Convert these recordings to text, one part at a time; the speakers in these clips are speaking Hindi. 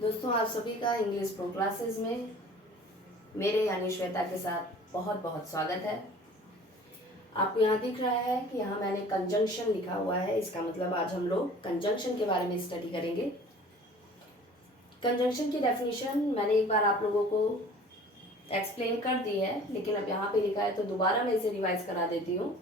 दोस्तों, आप सभी का इंग्लिश प्रो क्लासेस में मेरे यानी श्वेता के साथ बहुत बहुत स्वागत है। आपको यहाँ दिख रहा है कि यहाँ मैंने कंजंक्शन लिखा हुआ है। इसका मतलब आज हम लोग कंजंक्शन के बारे में स्टडी करेंगे। कंजंक्शन की डेफिनेशन मैंने एक बार आप लोगों को एक्सप्लेन कर दी है, लेकिन अब यहाँ पे लिखा है तो दोबारा मैं इसे रिवाइज करा देती हूँ।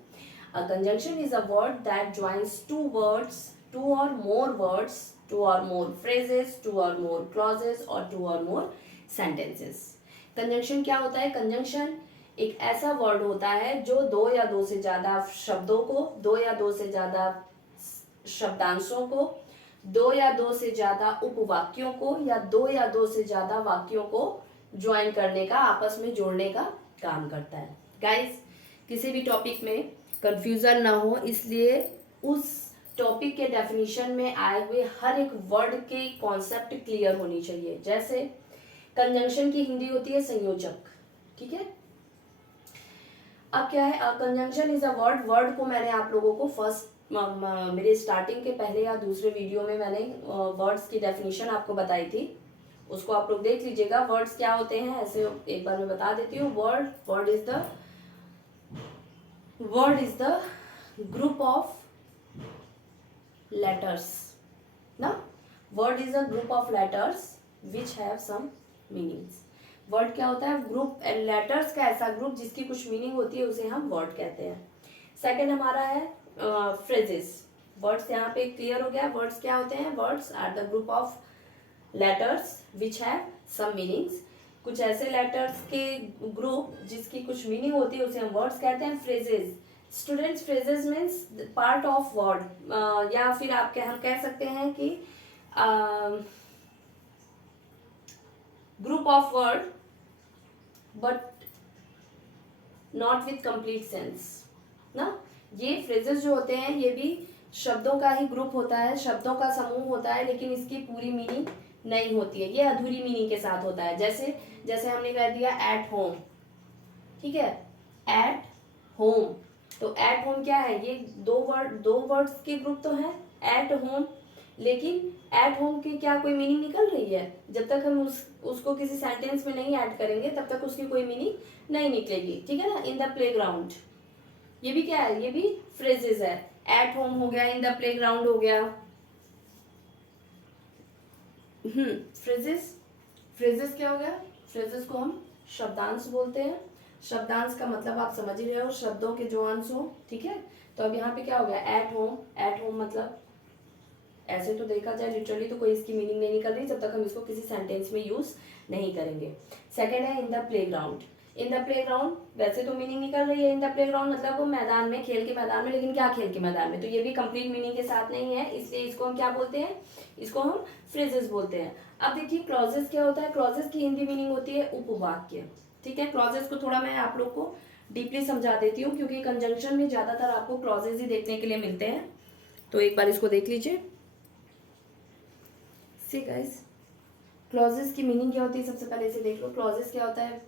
A conjunction is a word that joins two words, two or more words, two or more phrases, to or more clauses और to or more sentences. Conjunction क्या होता है? कंजंक्शन एक ऐसा वर्ड होता है जो दो या दो से ज्यादा शब्दों को, दो या दो से ज्यादा शब्दांशों को, दो या दो से ज्यादा उपवाक्यों को या दो या दो से ज्यादा वाक्यों को ज्वाइन करने का, आपस में जोड़ने का काम करता है। गाइस, किसी भी टॉपिक में कंफ्यूजन ना हो, इसलिए उस टॉपिक के डेफिनेशन में आए हुए हर एक वर्ड के कॉन्सेप्ट क्लियर होनी चाहिए। जैसे कंजंक्शन की हिंदी होती है संयोजक, ठीक है। अब क्या है, conjunction is a word. Word को मैंने आप लोगों को फर्स्ट मेरे स्टार्टिंग के पहले या दूसरे वीडियो में मैंने वर्ड्स की डेफिनेशन आपको बताई थी, उसको आप लोग देख लीजिएगा। वर्ड्स क्या होते हैं ऐसे एक बार मैं बता देती हूँ। Word is the group of letters. Now, word is a group of letters which have some meanings. Word क्या होता है? ग्रुप, लेटर्स का ऐसा ग्रुप जिसकी कुछ मीनिंग होती है, उसे हम वर्ड कहते हैं। सेकंड हमारा है फ्रेजेस। वर्ड्स यहाँ पे क्लियर हो गया। वर्ड्स क्या होते हैं? Words are the group of letters which have some meanings. कुछ ऐसे लेटर्स के ग्रुप जिसकी कुछ मीनिंग होती है, उसे हम वर्ड्स कहते हैं। Phrases, students, phrases means part of word, या फिर आप हम कह सकते हैं कि group of word but not with complete sense ना। ये फ्रेजेस जो होते हैं ये भी शब्दों का ही ग्रुप होता है, शब्दों का समूह होता है, लेकिन इसकी पूरी मीनिंग नहीं होती है, ये अधूरी मीनिंग के साथ होता है। जैसे हमने कह दिया एट होम, ठीक है, एट होम। तो एट होम क्या है? ये दो वर्ड्स के ग्रुप तो है, एट होम, लेकिन एट होम की क्या कोई मीनिंग निकल रही है? जब तक हम उसको किसी सेंटेंस में नहीं ऐड करेंगे तब तक उसकी कोई मीनिंग नहीं निकलेगी, ठीक है ना। इन द प्लेग्राउंड, ये भी क्या है? ये भी फ्रेजेस है। एट होम हो गया, इन द प्लेग्राउंड हो गया। फ्रेजेस क्या हो गया? फ्रेजेस को हम शब्दांश बोलते हैं। शब्दांश का मतलब आप समझ ही रहे हो, शब्दों के जो अंश हो, ठीक है। तो अब यहाँ पे क्या हो गया? At home. एट होम मतलब ऐसे तो देखा जाए लिटरली तो कोई इसकी मीनिंग नहीं निकल रही जब तक हम इसको किसी सेंटेंस में यूज नहीं करेंगे। सेकेंड है in the playground. In the playground वैसे तो मीनिंग निकल रही है, इन द प्लेग्राउंड मतलब वो मैदान में, खेल के मैदान में, लेकिन क्या खेल के मैदान में? तो ये भी कंप्लीट मीनिंग के साथ नहीं है, इसलिए इसको हम क्या बोलते हैं? इसको हम फ्रेजेस बोलते हैं। अब देखिए क्लॉजेस क्या होता है? क्लॉजेस की हिंदी मीनिंग होती है उपवाक्य, ठीक है। क्लॉजेस को थोड़ा मैं आप लोग को डीपली समझा देती हूँ, क्योंकि कंजंक्शन में ज्यादातर आपको क्लॉजेस ही देखने के लिए मिलते हैं। तो एक बार इसको देख लीजिए। सी गाइस, क्लॉजेस की मीनिंग क्या होती है? सबसे पहले इसे देख लो। क्लॉजेस क्या होता है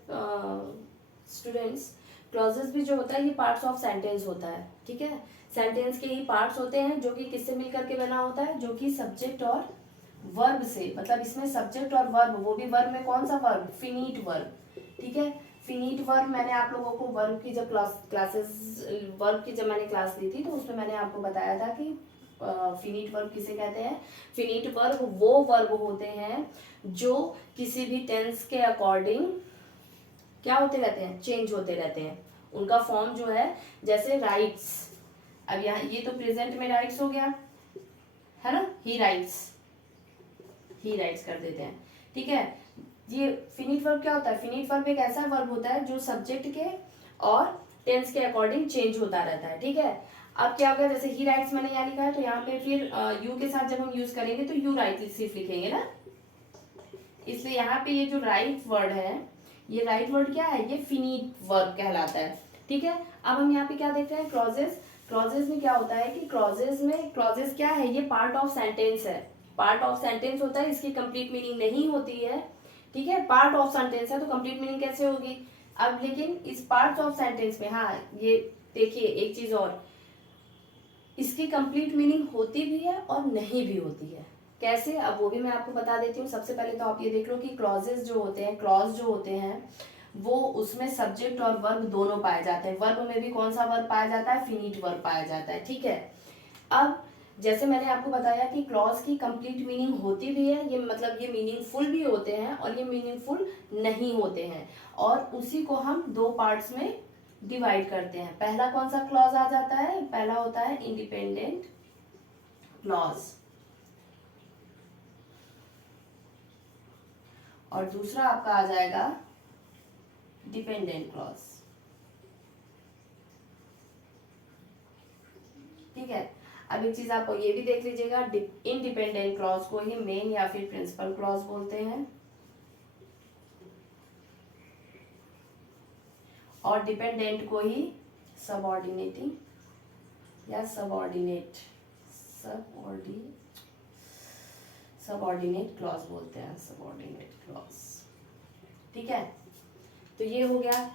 स्टूडेंट्स? क्लॉजेस भी जो होता है ये पार्ट्स ऑफ सेंटेंस होता है, ठीक है। सेंटेंस के ही पार्ट्स होते हैं जो कि किससे मिलकर के बना होता है? जो कि सब्जेक्ट और वर्ब से, मतलब इसमें सब्जेक्ट और वर्ब, वो भी वर्ब में कौन सा वर्ब? फिनिट वर्ब, ठीक है। फिनिट वर्ब मैंने आप लोगों को वर्ब की जब मैंने क्लास ली थी तो उसमें मैंने आपको बताया था कि फिनिट वर्ब किसे कहते हैं? फिनिट वर्ब वो वर्ब होते हैं जो किसी भी टेंस के अकॉर्डिंग क्या होते रहते हैं? चेंज होते रहते हैं। उनका फॉर्म जो है, जैसे राइट्स, अब यहाँ ये तो प्रेजेंट में राइट्स हो गया है ना, ही राइट्स कर देते हैं, ठीक है। ये फिनिट वर्ब क्या होता है? फिनिट वर्ब एक ऐसा वर्ब होता है जो सब्जेक्ट के और टेंस के अकॉर्डिंग चेंज होता रहता है, ठीक है। अब क्या होगा? जैसे ही राइट्स मैंने यहाँ लिखा है, तो यहाँ पे फिर यू के साथ जब हम यूज करेंगे तो यू राइट सिर्फ लिखेंगे ना, इसलिए यहाँ पे ये जो राइट वर्ड है, ये राइट वर्ड क्या है? ये फिनिट वर्ब कहलाता है, ठीक है। अब हम यहाँ पे क्या देख रहे हैं? क्लॉजेस। क्लॉजेस में क्या होता है कि क्लॉजेस क्या है? ये पार्ट ऑफ सेंटेंस है, पार्ट ऑफ सेंटेंस होता है, इसकी कंप्लीट मीनिंग नहीं होती है, ठीक है। पार्ट ऑफ सेंटेंस है तो कंप्लीट मीनिंग कैसे होगी? अब लेकिन इस पार्ट ऑफ सेंटेंस में, हाँ ये देखिए एक चीज और, इसकी कंप्लीट मीनिंग होती भी है और नहीं भी होती है, कैसे, अब वो भी मैं आपको बता देती हूँ। सबसे पहले तो आप ये देख लो कि क्लॉजेस जो होते हैं, क्लॉज जो होते हैं वो उसमें सब्जेक्ट और वर्ब दोनों पाए जाते हैं। वर्ब में भी कौन सा वर्ब पाया जाता है, फिनिट वर्ब पाया जाता है, ठीक है। अब जैसे मैंने आपको बताया कि क्लॉज की कंप्लीट मीनिंग होती भी है, ये मतलब ये मीनिंगफुल भी होते हैं और ये मीनिंगफुल नहीं होते हैं, और उसी को हम दो पार्ट्स में डिवाइड करते हैं। पहला कौन सा क्लॉज आ जाता है, पहला होता है इंडिपेंडेंट क्लॉज, और दूसरा आपका आ जाएगा डिपेंडेंट क्लॉज, ठीक है। अब एक चीज आप ये भी देख लीजिएगा, इनडिपेंडेंट क्लॉज को ही मेन या फिर प्रिंसिपल क्लॉज बोलते हैं, और डिपेंडेंट को ही सबऑर्डिनेटिंग या सबऑर्डिनेट सबऑर्डिनेट क्लॉज बोलते हैं, सबऑर्डिनेट क्लॉज, ठीक है। तो ये हो गया।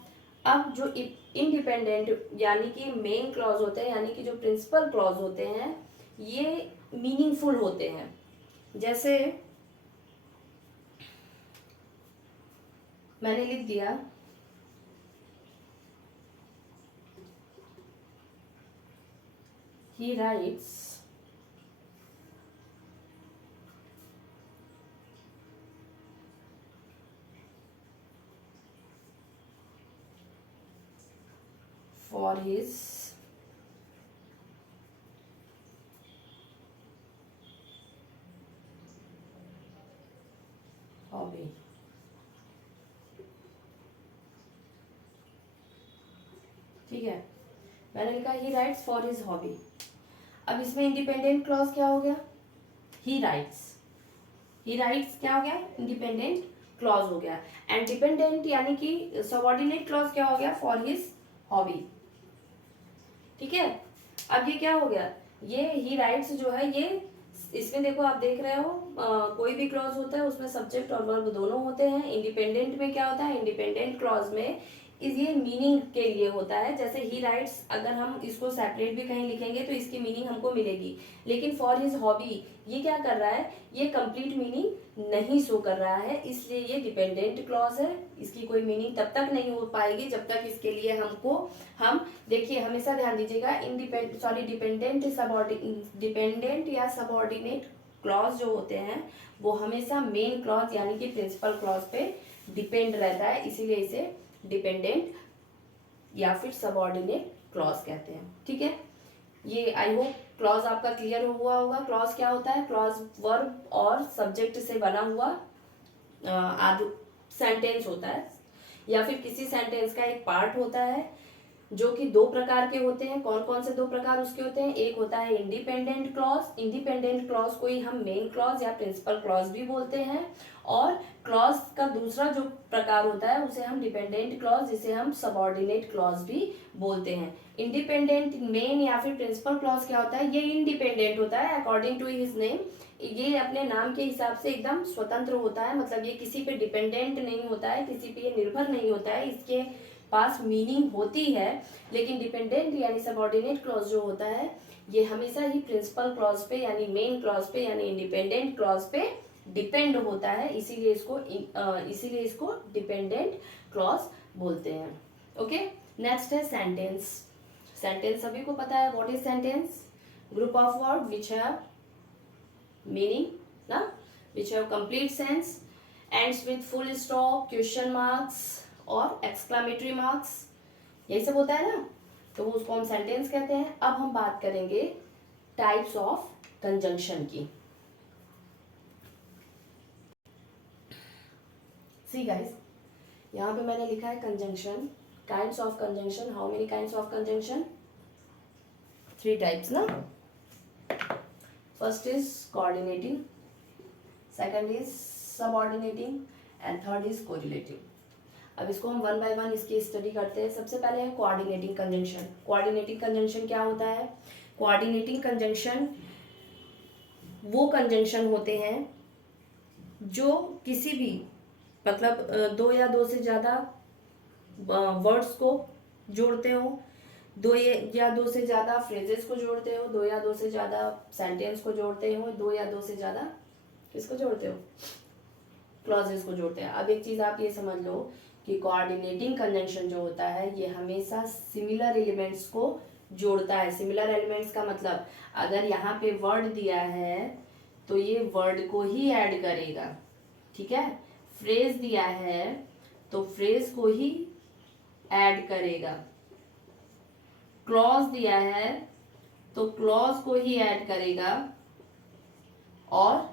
अब जो इंडिपेंडेंट यानी कि मेन क्लॉज होते हैं, यानी कि जो प्रिंसिपल क्लॉज होते हैं, ये मीनिंगफुल होते हैं। जैसे मैंने लिख दिया he writes for his hobby, ठीक है। मैंने लिखा he writes for his hobby। अब इसमें इंडिपेंडेंट क्लॉज क्या हो गया, he writes क्या हो गया, इंडिपेंडेंट क्लॉज हो गया। एंड डिपेंडेंट यानी कि सबऑर्डिनेट क्लॉज क्या हो गया, फॉर हिज हॉबी, ठीक है। अब ये क्या हो गया, ये ही राइट्स जो है, ये इसमें देखो आप देख रहे हो कोई भी क्लॉज होता है उसमें सब्जेक्ट और वर्ब दोनों होते हैं। इंडिपेंडेंट में क्या होता है, इंडिपेंडेंट क्लॉज में ये मीनिंग के लिए होता है। जैसे ही राइट्स, अगर हम इसको सेपरेट भी कहीं लिखेंगे तो इसकी मीनिंग हमको मिलेगी, लेकिन फॉर हिज हॉबी ये क्या कर रहा है, ये कंप्लीट मीनिंग नहीं शो कर रहा है, इसलिए ये डिपेंडेंट क्लॉज है। इसकी कोई मीनिंग तब तक नहीं हो पाएगी जब तक इसके लिए हम देखिए हमेशा ध्यान दीजिएगा, डिपेंडेंट या सबऑर्डिनेट क्लॉज जो होते हैं वो हमेशा मेन क्लॉज यानी कि प्रिंसिपल क्लॉज पे डिपेंड रहता है, इसीलिए इसे डिपेंडेंट या फिर सबऑर्डिनेट क्लॉज कहते हैं, ठीक है। ये आई होप क्लॉज आपका क्लियर हुआ होगा। क्लॉज क्या होता है, क्लॉज वर्ब और सब्जेक्ट से बना हुआ सेंटेंस होता है, या फिर किसी सेंटेंस का एक पार्ट होता है, जो कि दो प्रकार के होते हैं। कौन कौन से दो प्रकार उसके होते हैं, एक होता है इंडिपेंडेंट क्लॉज, इंडिपेंडेंट क्लॉज को ही हम मेन क्लॉज या प्रिंसिपल क्लॉज भी बोलते हैं, और क्लॉज का दूसरा जो प्रकार होता है उसे हम डिपेंडेंट क्लॉज, जिसे हम सबऑर्डिनेट क्लॉज भी बोलते हैं। इंडिपेंडेंट मेन या फिर प्रिंसिपल क्लॉज क्या होता है, ये इंडिपेंडेंट होता है अकॉर्डिंग टू हिज नेम, ये अपने नाम के हिसाब से एकदम स्वतंत्र होता है, मतलब ये किसी पे डिपेंडेंट नहीं होता है, किसी पे ये निर्भर नहीं होता है, इसके पास मीनिंग होती है। लेकिन डिपेंडेंट यानी सबऑर्डिनेट क्लॉज जो होता है ये हमेशा ही प्रिंसिपल क्लॉज पे यानी मेन क्लॉज पे यानी इंडिपेंडेंट क्लॉज पे डिपेंड होता है, इसीलिए इसको डिपेंडेंट क्लॉज बोलते हैं। ओके, नेक्स्ट है सेंटेंस। सेंटेंस सभी को पता है, what is sentence, group of word which have meaning ना, which have complete sense, ends with full stop, question marks और एक्सक्लामेटरी मार्क्स, यही सब होता है ना, तो वो उसको हम सेंटेंस कहते हैं। अब हम बात करेंगे टाइप्स ऑफ कंजंक्शन की। सी गाइस, यहाँ पे मैंने लिखा है conjunction, kinds of conjunction. How many kinds of conjunction, 3 types ना। First is coordinating, second is subordinating and third is correlative. अब इसको हम वन बाय वन इसकी स्टडी करते हैं। सबसे पहले है कोऑर्डिनेटिंग कंजंक्शन। कोऑर्डिनेटिंग कंजंक्शन क्या होता है, कोऑर्डिनेटिंग कंजंक्शन वो कंजंक्शन होते हैं जो किसी भी मतलब दो या दो से ज़्यादा वर्ड्स को जोड़ते हो, दो या दो से ज़्यादा फ्रेजेस को जोड़ते हो, दो या दो से ज़्यादा सेंटेंस को जोड़ते हो, दो या दो से ज़्यादा किसको जोड़ते हो? क्लॉजेस को जोड़ते हैं। अब एक चीज़ आप ये समझ लो कि कोऑर्डिनेटिंग कंजंक्शन जो होता है ये हमेशा सिमिलर एलिमेंट्स को जोड़ता है। सिमिलर एलिमेंट्स का मतलब अगर यहाँ पे वर्ड दिया है तो ये वर्ड को ही ऐड करेगा, ठीक है। फ्रेज दिया है तो फ्रेज को ही ऐड करेगा। क्लॉज दिया है तो क्लॉज को ही ऐड करेगा, और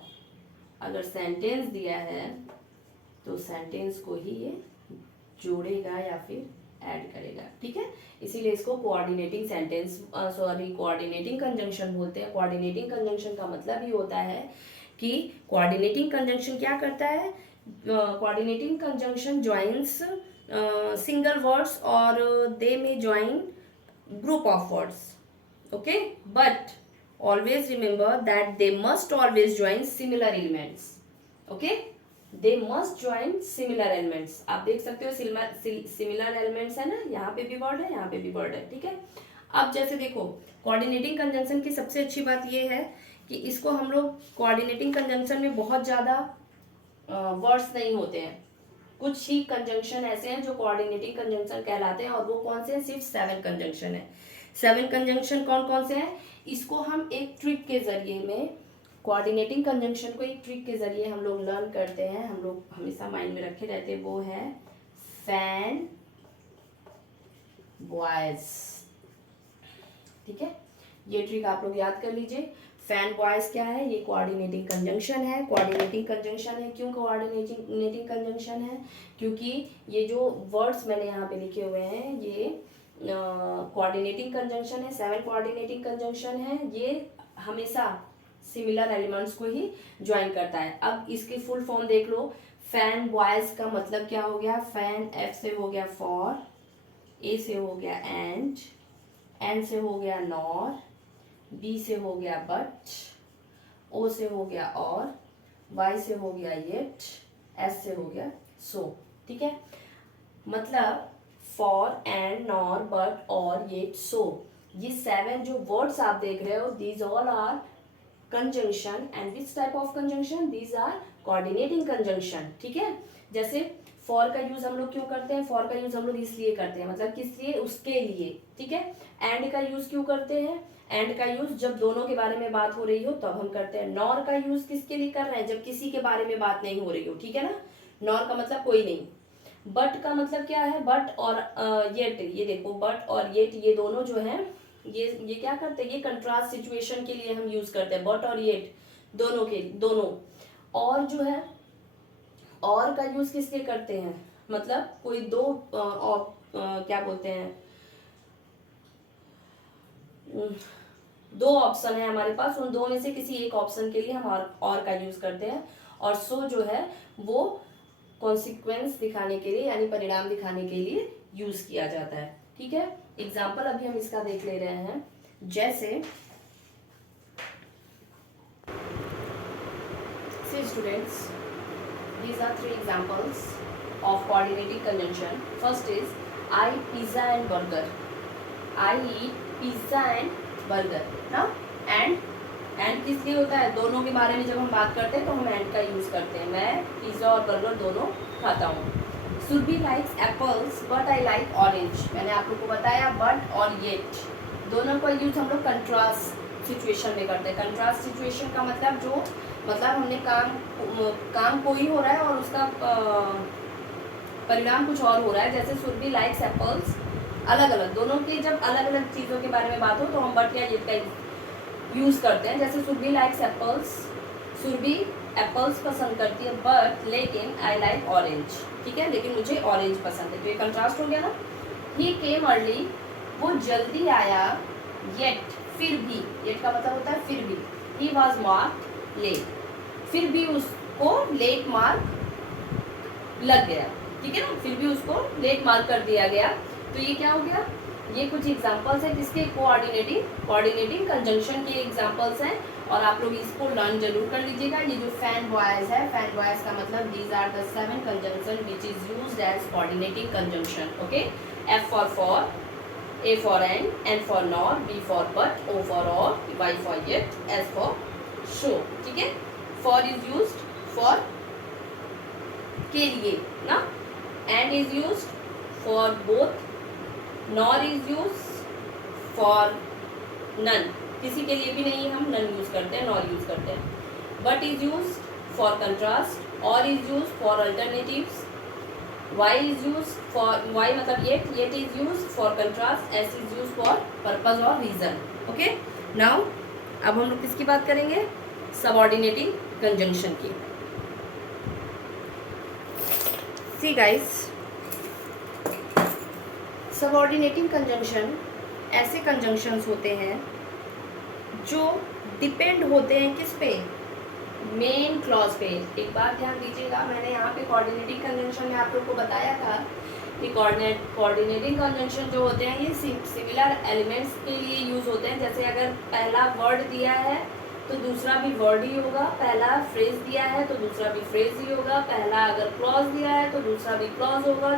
अगर सेंटेंस दिया है तो सेंटेंस को ही ये जोड़ेगा या फिर ऐड करेगा, ठीक है। इसीलिए इसको कोऑर्डिनेटिंग सेंटेंस कोऑर्डिनेटिंग कंजंक्शन बोलते हैं। कोऑर्डिनेटिंग कंजंक्शन का मतलब ये होता है कि कोऑर्डिनेटिंग कंजंक्शन क्या करता है, coordinating conjunction joins single words और दे में join group of words, okay, but always remember that they must always join similar elements, okay, they must join similar elements। आप देख सकते हो similar elements है ना, यहाँ पे भी वर्ड है, यहाँ पे भी वर्ड है, ठीक है। अब जैसे देखो कोऑर्डिनेटिंग कंजंक्शन की सबसे अच्छी बात ये है कि इसको हम लोग कोऑर्डिनेटिंग कंजंक्शन में बहुत ज़्यादा वर्ड्स नहीं होते हैं। कुछ ही कंजंक्शन ऐसे हैं जो कोऑर्डिनेटिंग कंजंक्शन कहलाते हैं, और वो कौन से हैं? सिर्फ 7 कंजंक्शन है। 7 कंजंक्शन कौन कौन से हैं? इसको हम एक ट्रिक के जरिए में, कोऑर्डिनेटिंग कंजंक्शन को एक ट्रिक के जरिए हम लोग लर्न करते हैं, हम लोग हमेशा माइंड में रखे रहते हैं, वो है फैन बॉयज, ठीक है। ये ट्रिक आप लोग याद कर लीजिए। फैन बॉयज क्या है? ये कोऑर्डिनेटिंग कंजंक्शन है। कोऑर्डिनेटिंग कंजंक्शन है, क्यों कोऑर्डिनेटिंग कंजंक्शन है? क्योंकि ये जो वर्ड्स मैंने यहाँ पे लिखे हुए हैं ये कोऑर्डिनेटिंग कंजंक्शन है, 7 कोऑर्डिनेटिंग कंजंक्शन है। ये हमेशा सिमिलर एलिमेंट्स को ही ज्वाइन करता है। अब इसकी फुल फॉर्म देख लो। फैन बॉयज का मतलब क्या हो गया? फैन एफ से हो गया फॉर, ए से हो गया एंड, एन से हो गया नॉर, बी से हो गया बट, ओ से हो गया और, वाई से हो गया येट, एस से हो गया सो, ठीक है। मतलब for, and, nor, but, or, yet, so, ये 7 जो वर्ड्स आप देख रहे हो, these all are conjunction. And which type of conjunction? These are coordinating conjunction, ठीक है। जैसे फॉर का यूज हम लोग क्यों करते हैं? फॉर का यूज हम लोग इसलिए करते हैं, मतलब किस लिए? उसके लिए, ठीक है। एंड का यूज क्यों करते हैं? एंड का यूज जब दोनों के बारे में बात हो रही हो तब हम करते हैं। नॉर का यूज किसके लिए कर रहे हैं? जब किसी के बारे में बात नहीं हो रही हो, ठीक है ना। नॉर का मतलब कोई नहीं। बट का मतलब क्या है? बट और येट, ये देखो बट और येट ये दोनों जो हैं ये क्या करते हैं? ये कंट्रास्ट सिचुएशन के लिए हम यूज करते हैं, बट और येट दोनों। और जो है और का यूज किस लिए करते हैं? मतलब कोई दो क्या बोलते हैं, दो ऑप्शन है हमारे पास, उन दो में से किसी एक ऑप्शन के लिए हम और का यूज करते हैं। और सो जो है वो कॉन्सिक्वेंस दिखाने के लिए यानी परिणाम दिखाने के लिए यूज किया जाता है, ठीक है। एग्जाम्पल अभी हम इसका देख ले रहे हैं। जैसे students, these are 3 examples of coordinating conjunction. First is I eat pizza and burger. I eat pizza and burger. Now and किस लिए होता है? दोनों के बारे में जब हम बात करते हैं तो हम and का यूज करते हैं। मैं पिज्जा और बर्गर दोनों खाता हूँ। Surabhi likes apples but I like orange. मैंने आप लोग को बताया बट और येट दोनों का यूज हम लोग कंट्रास्ट सिचुएशन में करते हैं। कंट्रास्ट सिचुएशन का मतलब जो हमने काम कोई हो रहा है और उसका परिणाम कुछ और हो रहा है। जैसे सुरभि लाइक्स एप्पल्स, अलग अलग दोनों के जब अलग अलग चीज़ों के बारे में बात हो तो हम बट या ये का यूज़ करते हैं। जैसे Surabhi likes apples, Surabhi apples पसंद करती है बट लेकिन आई लाइक ऑरेंज, ठीक है, लेकिन मुझे ऑरेंज पसंद है। तो ये कंट्रास्ट हो गया ना। ही केम अर्ली, वो जल्दी आया, येट फिर भी, येट का मतलब होता है फिर भी। ही वॉज मार्क्ड लेट, फिर भी उसको लेट मार्क लग गया, ठीक है ना, फिर भी उसको लेट मार्क कर दिया गया। तो ये क्या हो गया? ये कुछ एग्जांपल्स है किसके? कोऑर्डिनेटिंग कंजंक्शन के एग्जांपल्स हैं, और आप लोग इसको लर्न जरूर कर लीजिएगा। ये जो फैन बॉयज है, फैन बॉयज का मतलब these are the 7 conjunction which is used as coordinating conjunction, okay. F for A for and, N for nor, B for but, O for or, Y for yet, S for show, ठीक है। फॉर इज यूज्ड फॉर के लिए ना, and is used for both, nor is used for none, किसी के लिए भी नहीं हम नन यूज करते हैं, नॉर यूज करते हैं, but is used for contrast, or is used for alternatives, Y is used for, Y मतलब yet is used for contrast, S is used for purpose और रीजन। ओके, नाउ अब हम लोग किसकी बात करेंगे, सबऑर्डिनेटिंग कंजंक्शन की। सी गाइस, सबऑर्डिनेटिंग कंजंक्शन ऐसे कंजंक्शंस होते हैं जो डिपेंड होते हैं किस पे, मेन क्लॉज पे। एक बात ध्यान दीजिएगा, मैंने यहाँ पे कोऑर्डिनेटिंग कंजंक्शन में आप लोग को बताया था कि कोऑर्डिनेटिंग कंजंक्शन जो होते हैं ये सिमिलर एलिमेंट्स के लिए यूज होते हैं। जैसे अगर पहला वर्ड दिया है तो दूसरा भी वर्ड ही होगा, पहला फ्रेज दिया है तो दूसरा भी फ्रेज ही होगा, पहला अगर क्लॉज दिया है तो दूसरा भी क्लॉज होगा,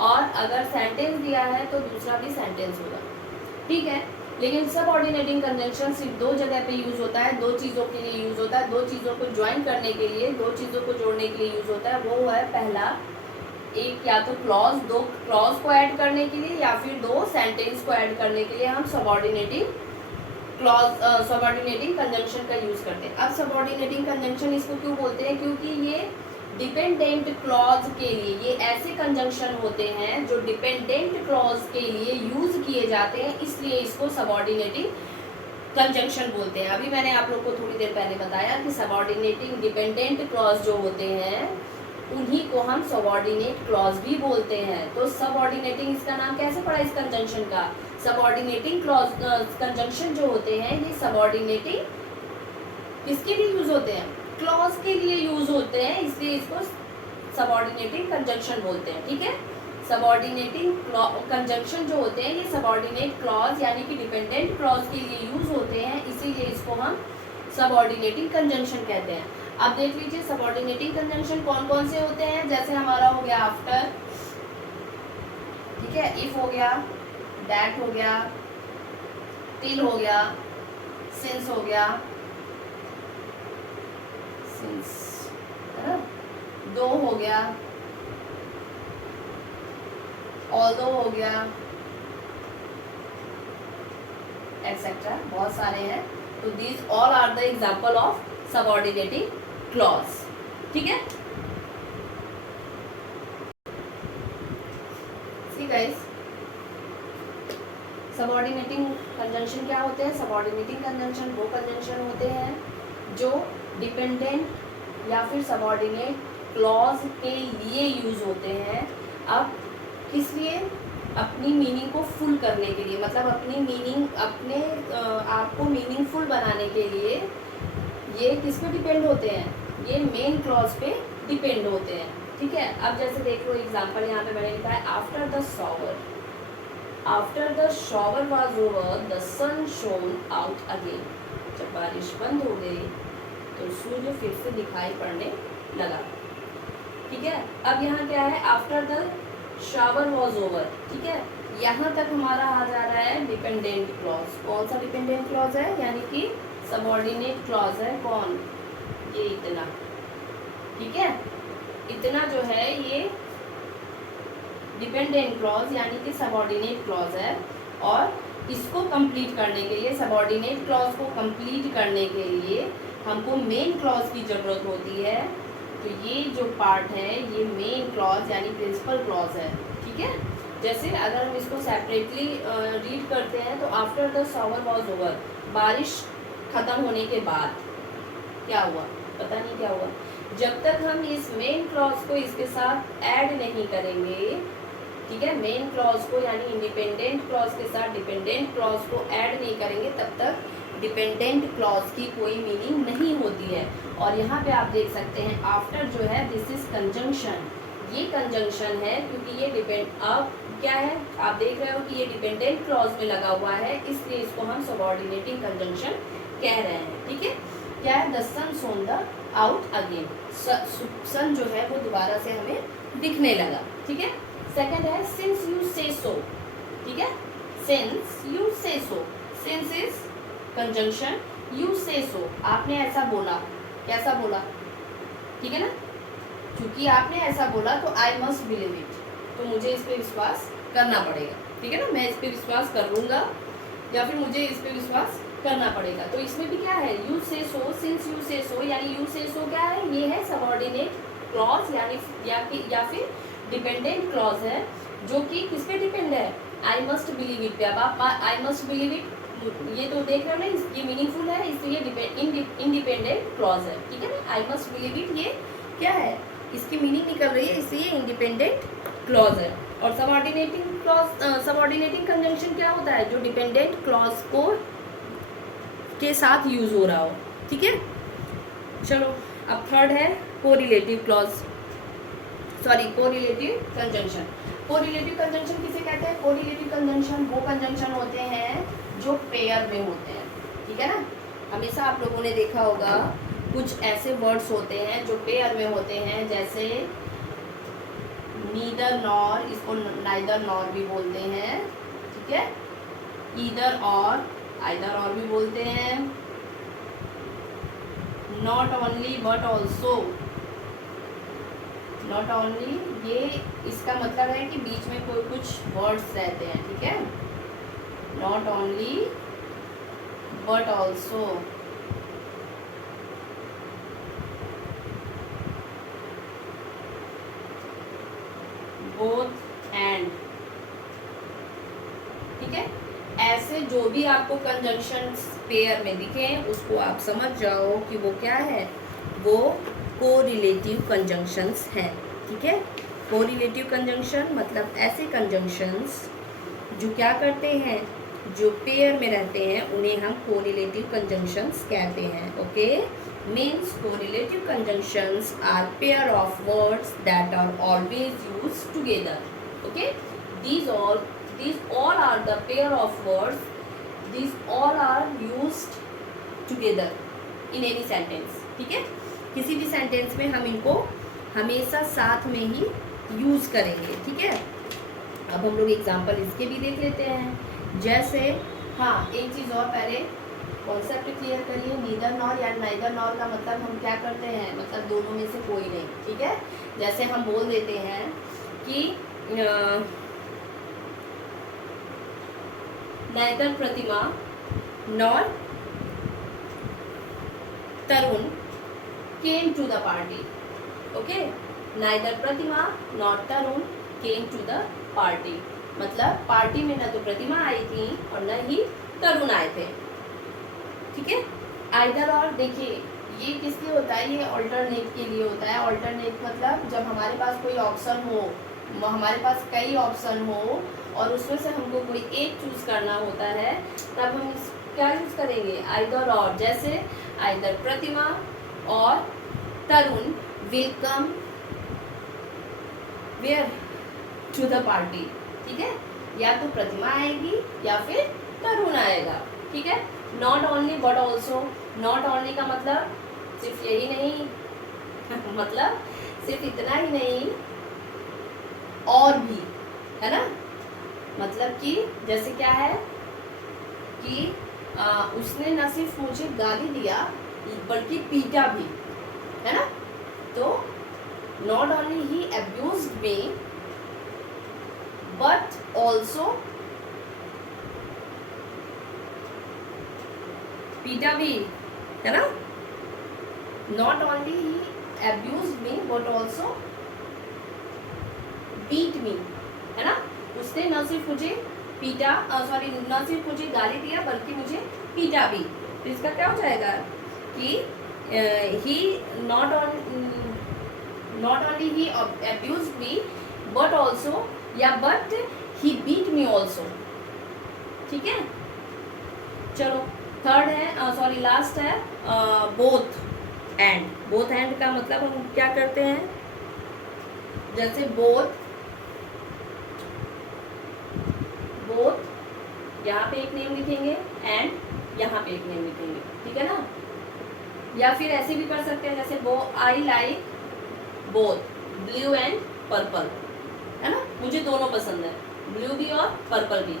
और अगर सेंटेंस दिया है तो दूसरा भी सेंटेंस होगा। ठीक है, लेकिन सबऑर्डिनेटिंग कंजंक्शन सिर्फ दो जगह पे यूज होता है, दो चीज़ों के लिए यूज होता है, दो चीज़ों को ज्वाइन करने के लिए, दो चीज़ों को जोड़ने के लिए यूज होता है। वो है पहला, एक या तो क्लॉज, दो क्लॉज को ऐड करने के लिए, या फिर दो सेंटेंस को ऐड करने के लिए हम सबऑर्डिनेटिंग कंजंक्शन का यूज करते हैं। अब सबऑर्डिनेटिंग कंजंक्शन इसको क्यों बोलते हैं, क्योंकि ये डिपेंडेंट क्लॉज के लिए, ये ऐसे कंजंक्शन होते हैं जो डिपेंडेंट क्लॉज के लिए यूज किए जाते हैं, इसलिए इसको सबऑर्डिनेटिंग कंजंक्शन बोलते हैं। अभी मैंने आप लोग को थोड़ी देर पहले बताया कि सबऑर्डिनेटिंग डिपेंडेंट क्लॉज जो होते हैं उन्हीं को हम सबऑर्डिनेट क्लॉज भी बोलते हैं। तो सबऑर्डिनेटिंग, इसका नाम कैसे पड़ा इस कंजंक्शन का, सबऑर्डिनेटिंग क्लॉज कंजंक्शन जो होते हैं ये सबऑर्डिनेटिंग किसके लिए यूज होते हैं, क्लॉज के लिए यूज होते हैं, इसलिए इसको सबऑर्डिनेटिंग कंजंक्शन बोलते हैं। ठीक है, सबऑर्डिनेटिंग कंजंक्शन जो होते हैं ये सबऑर्डिनेट क्लॉज यानी कि डिपेंडेंट क्लॉज के लिए यूज होते हैं, इसीलिए इसको हम सबऑर्डिनेटिंग कंजंक्शन कहते हैं। अब देख लीजिए सबऑर्डिनेटिंग कंजंक्शन कौन कौन से होते हैं। जैसे हमारा हो गया आफ्टर, ठीक है, इफ हो गया, दैट हो गया, टिल हो गया, सिंस हो गया, सिंस है ना, दो हो गया, ऑल्दो हो गया, एक्सेट्रा, बहुत सारे हैं। तो these all are the example of subordinating clause. ठीक है, सी गाइस, सबऑर्डिनेटिंग कंजंक्शन क्या होते हैं, सबऑर्डिनेटिंग कंजंक्शन वो कंजंक्शन होते हैं जो डिपेंडेंट या फिर सबऑर्डिनेट क्लॉज के लिए यूज होते हैं। अब किस लिए, अपनी मीनिंग को फुल करने के लिए, मतलब अपनी मीनिंग, अपने आपको मीनिंगफुल बनाने के लिए ये किस पे डिपेंड होते हैं, ये मेन क्लॉज पे डिपेंड होते हैं। ठीक है, अब जैसे देख लो एग्जांपल यहाँ पे मैंने लिखा है after the shower, after the shower was over the sun shone out again. जब बारिश बंद हो गई तो सूर्य फिर से दिखाई पड़ने लगा। ठीक है, अब यहाँ क्या है, after the shower was over. ठीक है, यहाँ तक हमारा आ जा रहा है डिपेंडेंट क्लॉज। कौन सा डिपेंडेंट क्लॉज है, यानी कि सबऑर्डिनेट क्लॉज है। कौन, ये इतना। ठीक है, इतना जो है ये डिपेंडेंट क्लॉज यानी कि सबऑर्डिनेट क्लॉज है, और इसको कंप्लीट करने के लिए, सबऑर्डिनेट क्लॉज को कंप्लीट करने के लिए हमको मेन क्लॉज की ज़रूरत होती है। तो ये जो पार्ट है ये मेन क्लॉज यानी प्रिंसिपल क्लॉज है। ठीक है, जैसे अगर हम इसको सेपरेटली रीड करते हैं तो after the shower was over, बारिश ख़त्म होने के बाद क्या हुआ, पता नहीं क्या हुआ। जब तक हम इस मेन क्लॉज को इसके साथ ऐड नहीं करेंगे, ठीक है, मेन क्लॉज को यानी इंडिपेंडेंट क्लॉज के साथ डिपेंडेंट क्लॉज को ऐड नहीं करेंगे, तब तक डिपेंडेंट क्लॉज की कोई मीनिंग नहीं होती है। और यहाँ पे आप देख सकते हैं आफ्टर जो है दिस इज कंजंक्शन, ये कंजंक्शन है क्योंकि ये डिपेंड, अब क्या है आप देख रहे हो कि ये डिपेंडेंट क्लॉज में लगा हुआ है, इसलिए इसको हम सबऑर्डिनेटिंग कंजंक्शन कह रहे हैं। ठीक है, क्या है, the sun shone the out again, sun जो है वो दोबारा से हमें दिखने लगा। ठीक है, सेकंड है सिंस यू से सो। ठीक है, सिंस यू से सो, सिंस इज कंजंक्शन, यू से सो, आपने ऐसा बोला। कैसा बोला, ठीक है ना, क्योंकि आपने ऐसा बोला तो आई मस्ट बिलीव इट, तो मुझे इस पे विश्वास करना पड़ेगा, ठीक है ना, मैं इस पे विश्वास कर लूँगा या फिर मुझे इस पे विश्वास करना पड़ेगा। तो इसमें भी क्या है, यू से सो, सिंस यू से सो, यानी यू से सो क्या है, ये है सबऑर्डिनेट क्लॉज, यानी या फिर डिपेंडेंट क्लॉज है, जो कि किस पे डिपेंड है, आई मस्ट बिलीव इट पे। अब आप आई मस्ट बिलीव इट, ये तो देख रहे हो ना, ये मीनिंगफुल है, इसलिए इंडिपेंडेंट क्लॉज है, ठीक है ना, आई मस्ट बिलीव इट ये क्या है, इसकी मीनिंग निकल रही है, इसलिए इंडिपेंडेंट क्लॉज है। और सबऑर्डिनेटिंग क्लॉज, सबऑर्डिनेटिंग कंजंक्शन क्या होता है, जो डिपेंडेंट क्लॉज को के साथ यूज हो रहा हो, ठीक है। चलो अब थर्ड है correlative clause, sorry correlative conjunction. Correlative conjunction किसे कहते हैं, कोरिलेटिव कंजंक्शन वो कंजंक्शन होते हैं जो पेयर में होते हैं, ठीक है ना। हमेशा आप लोगों ने देखा होगा कुछ ऐसे वर्ड्स होते हैं जो पेयर में होते हैं, जैसे नीदर नॉर, इसको नाइदर नॉर भी बोलते हैं, ठीक है, ईदर और, आइदर और भी बोलते हैं, not only but also, not only, ये इसका मतलब है कि बीच में कोई कुछ वर्ड्स रहते हैं, ठीक है, not only but also, both and, ठीक है। ऐसे जो भी आपको कंजंक्शंस पेयर में दिखे उसको आप समझ जाओ कि वो क्या है, वो कोरिलेटिव कंजंक्शंस हैं, ठीक है। कोरिलेटिव कंजंक्शन मतलब ऐसे कंजंक्शंस जो क्या करते हैं, जो पेयर में रहते हैं उन्हें हम कोरिलेटिव कंजंक्शंस कहते हैं, okay. Means correlative conjunctions are pair of words that are always used together, okay. These all are the pair of words, these all are used together in any sentence, ठीक है। किसी भी सेंटेंस में हम इनको हमेशा साथ में ही यूज करेंगे, ठीक है। अब हम लोग एग्जांपल इसके भी देख लेते हैं, जैसे हाँ एक चीज़ और, पहले कॉन्सेप्ट क्लियर करिए, नीदर नॉर या नाइदर नॉर का मतलब हम क्या करते हैं, मतलब दोनों में से कोई नहीं, ठीक है। जैसे हम बोल देते हैं कि neither Pratima nor Tarun came to the party, okay, neither Pratima nor Tarun came to the party, मतलब पार्टी में न तो प्रतिमा आई थी और न ही तरुण आए थे, ठीक है। आइदर और, देखिए ये किसके होता है, ये ऑल्टरनेट के लिए होता है। ऑल्टरनेट मतलब जब हमारे पास कोई ऑप्शन हो, हमारे पास कई ऑप्शन हो और उसमें से हमको कोई एक चूज करना होता है, तब हम क्या यूज करेंगे, आइदर और। जैसे either Pratima or Tarun will come where to the party, ठीक है, या तो प्रतिमा आएगी या फिर तरुण आएगा, ठीक है। Not only but also, not only का मतलब सिर्फ यही नहीं मतलब सिर्फ इतना ही नहीं और भी, है ना, मतलब कि जैसे क्या है कि उसने न सिर्फ मुझे गाली दिया बल्कि पीटा भी, है ना। तो not only he abused me but also, पीटा भी, है ना, not only he abused me but also beat me, है ना, उसने न सिर्फ मुझे पीटा, सॉरी न सिर्फ मुझे गाली दिया बल्कि मुझे पीटा भी। तो इसका क्या हो जाएगा कि he not only he abused me but also, या but he beat me also, ठीक है। चलो थर्ड है, सॉरी लास्ट है बोथ एंड। बोथ एंड का मतलब हम क्या करते हैं, जैसे बोथ यहाँ पे एक नेम लिखेंगे एंड यहाँ पे एक नेम लिखेंगे, ठीक है ना। या फिर ऐसे भी कर सकते हैं, जैसे वो आई like both blue and purple, है ना, मुझे दोनों पसंद है, ब्लू भी और पर्पल भी।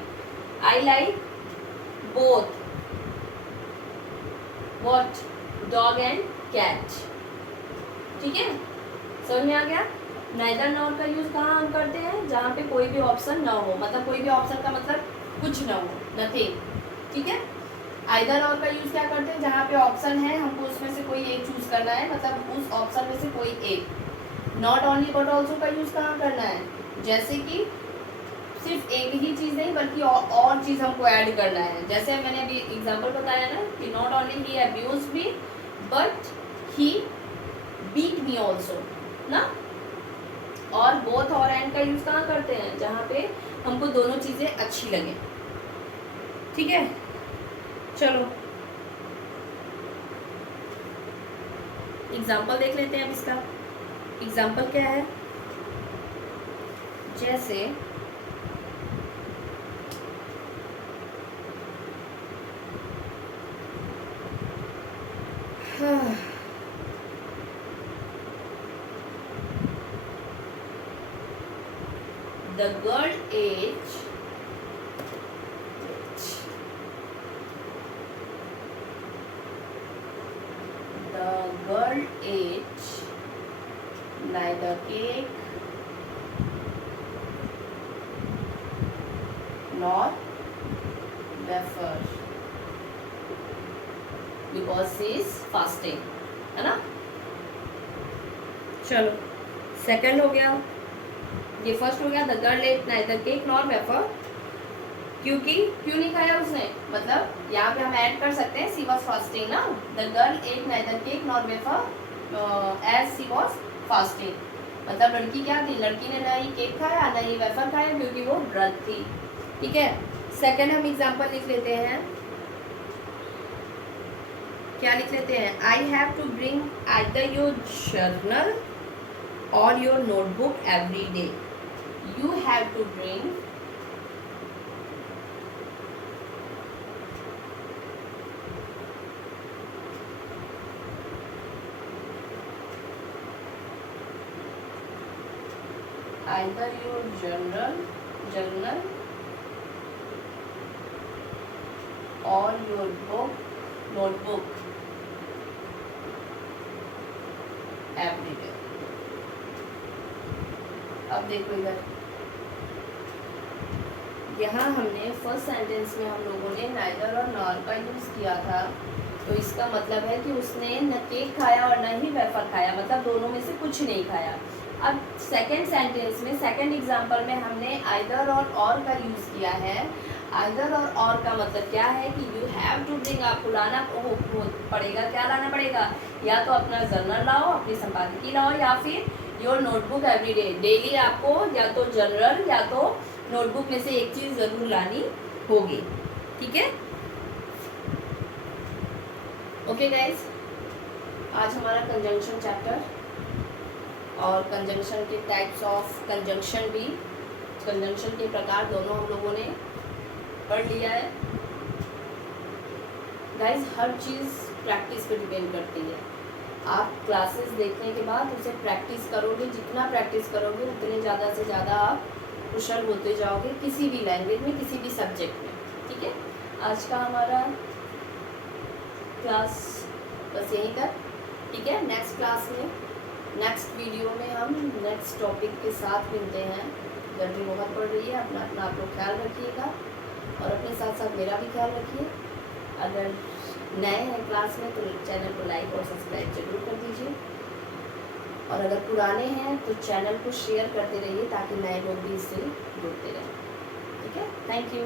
I like both what, dog and cat. ठीक है, समझ में आ गया। नाइदर नॉर का यूज कहाँ हम करते हैं, जहाँ पे कोई भी ऑप्शन ना हो, मतलब कोई भी ऑप्शन का मतलब कुछ ना हो, नथिंग। ठीक है, आइदर और का यूज क्या करते हैं, जहाँ पे ऑप्शन है हमको उसमें से कोई एक चूज करना है, मतलब उस ऑप्शन में से कोई एक। नॉट ओनली बट ऑल्सो का यूज कहाँ करना है, जैसे कि सिर्फ एक ही चीज़ नहीं बल्कि और चीज़ हमको ऐड करना है। जैसे मैंने अभी एग्जांपल बताया ना कि not only he abuse me but he beat me also ना। और बोथ और एंड का यूज कहाँ करते हैं, जहाँ पे हमको दोनों चीज़ें अच्छी लगे। ठीक है, चलो एग्जाम्पल देख लेते हैं अब इसका। एग्जाम्पल क्या है, जैसे the girl age neither cake nor wafer because she is fasting, है ना। चलो सेकंड हो गया, ये फर्स्ट हो गया। The girl ate neither cake nor wafer, क्योंकि क्यों नहीं खाया उसने, मतलब यहाँ पे हम ऐड कर सकते हैं सी वॉज फास्टिंग ना। The girl ate neither cake nor wafer as she was fasting, मतलब लड़की क्या थी, लड़की ने ना ही केक खाया ना ही वेफर खाया क्योंकि वो व्रत थी। ठीक है, सेकंड हम एग्जांपल लिख लेते हैं, क्या लिख लेते हैं, I have to bring either your journal or your notebook every day. You have to bring either your journal or your notebook every day। अब देखो इधर, यहाँ हमने फर्स्ट सेंटेंस में हम लोगों ने नाइदर और नॉर का यूज किया था, तो इसका मतलब है कि उसने न केक खाया और न ही वेफर खाया, मतलब दोनों में से कुछ नहीं खाया। अब सेकंड सेंटेंस में, सेकंड एग्जांपल में हमने आइदर और का यूज़ किया है। आइदर और का मतलब क्या है कि यू हैव टू ब्रिंग, आपको लाना पड़ेगा, क्या लाना पड़ेगा, या तो अपना जर्नल लाओ, अपनी संपादकीय लाओ, या फिर your notebook every day, daily आपको या तो जर्नल या तो नोटबुक में से एक चीज़ ज़रूर लानी होगी। ठीक है, ओके गाइज, आज हमारा कंजंक्शन चैप्टर और कंजंक्शन के टाइप्स ऑफ कंजंक्शन भी, कंजंक्शन के प्रकार दोनों हम लोगों ने पढ़ लिया है। गाइज हर चीज़ प्रैक्टिस पे डिपेंड करती है। आप क्लासेस देखने के बाद उसे प्रैक्टिस करोगे, जितना प्रैक्टिस करोगे उतने ज़्यादा से ज़्यादा आप कुशल होते जाओगे किसी भी लैंग्वेज में, किसी भी सब्जेक्ट में। ठीक है, आज का हमारा क्लास बस यहीं तक। ठीक है, नेक्स्ट क्लास में, नेक्स्ट वीडियो में हम नेक्स्ट टॉपिक के साथ मिलते हैं। गर्मी बहुत पड़ रही है, अपना अपना आप लोग ख्याल रखिएगा और अपने साथ साथ मेरा भी ख्याल रखिए। अगर नए हैं क्लास में तो चैनल को लाइक और सब्सक्राइब जरूर कर दीजिए, और अगर पुराने हैं तो चैनल को शेयर करते रहिए ताकि नए लोग भी इससे जुड़ते रहें। ठीक है, थैंक यू।